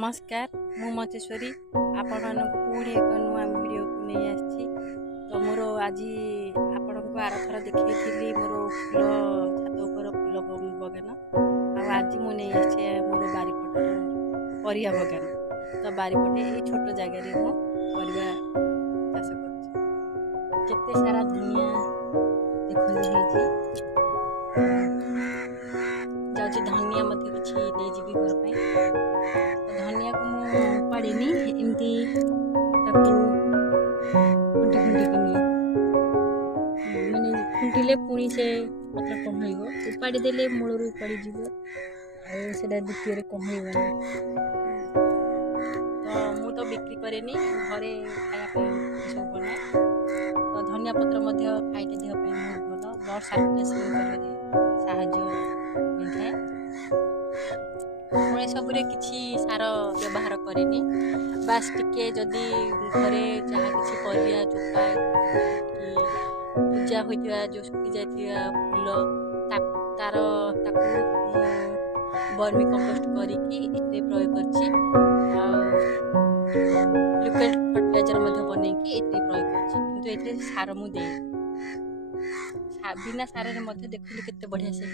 नमस्कार मु मचेश्वरी आपण मानक पुणी एक नुआ वीडियो को नहीं आसी तो मोर आज आपण को आरथर देखी मोर फूल छात ऊपर फूल बगान आज मु नहीं आसी मोर बारीपटर परिया बगान तो बारीपटे ये छोट जगह मु परिया चाष करते सारा दुनिया देखते जाऊँगी धनिया मत किसी नहीं जी घर पर धनिया को मुझे उपाड़ेनी एमती खुंटी खुंटी माने खुंटिले पुणी से पत्र कमैब उपाड़ी देले मूलर उपाड़ी जीव आटा द्वितीय कमैब तो मु तो बिक्री करे घरे खाया सब बनाए तो धनिया पत्र खाइले देह बहुत भल ब्लड सर्कुलेशन साहाଯ୍ୟ मिलता मैं सब किसी सार व्यवहार करेनि बास टिके जदि घरे जहाँ किसी परिया चोपा कि पूजा होता जो सुखी जाता फूल तार वर्मी कंपोस्ट करके प्रयोग कर लिक्विड फर्टिलाइजर बनई प्रयोग कर सार मुझे बिना सारे देखिए केते बढ़िया से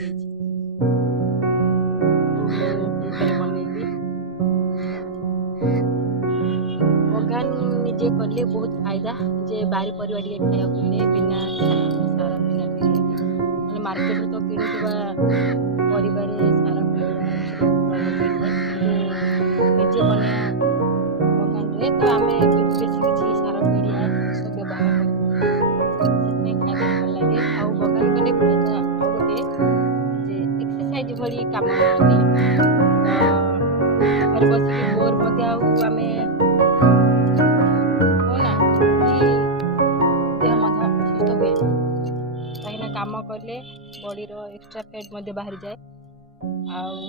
बगान निजे कले बहुत फायदा जे बारी परिवार खाया मिले बिना सारा बिना किने मार्केट तो किणुवा परिवार सारा निजे बना बगान रे तो आम बेसी किसी सारा पीड़िया सब व्यवहार खाया भल लगे आ बगान कले फायदा गोटे एक्सरसाइज भली कम घर बस बोर आम कहीं काम कले बॉडी रो एक्स्ट्रा फैट बाहरी जाए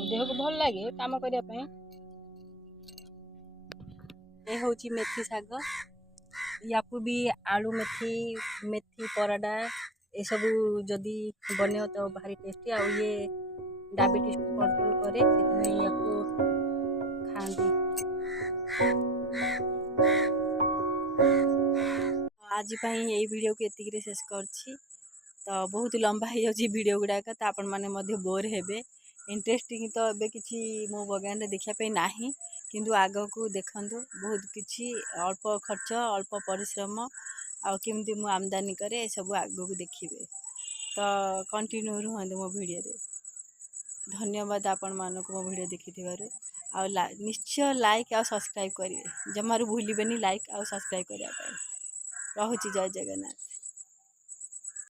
देह को भल लगे काम करने ये हूँ मेथी शाग या भी आलू मेथी मेथी पराडा ये सब जदि बने तो भारी टेस्टी आ ये डायबिटीज को कंट्रोल करे या खाती आज यही वीडियो को एतिक शेष करछि तो बहुत लंबा हो वीडियो गुड़ाक तो आपण मैंने बोर हेबे इंटरेस्टिंग तो ए कि मो बगान में देखापी ना किंतु आग को देखु बहुत किसी अल्प खर्च अल्प परिश्रम आमती मु आमदानी करे सब आग को देखिए तो कंटिन्यू रुहतु मो वीडियो रे धन्यवाद आपण मानक मो वीडियो देखि निश्चय लाइक आ सब्सक्राइब करेंगे जमारू भूलिबेनी लाइक आ सब्सक्राइब करने रोची जय जगन्नाथ।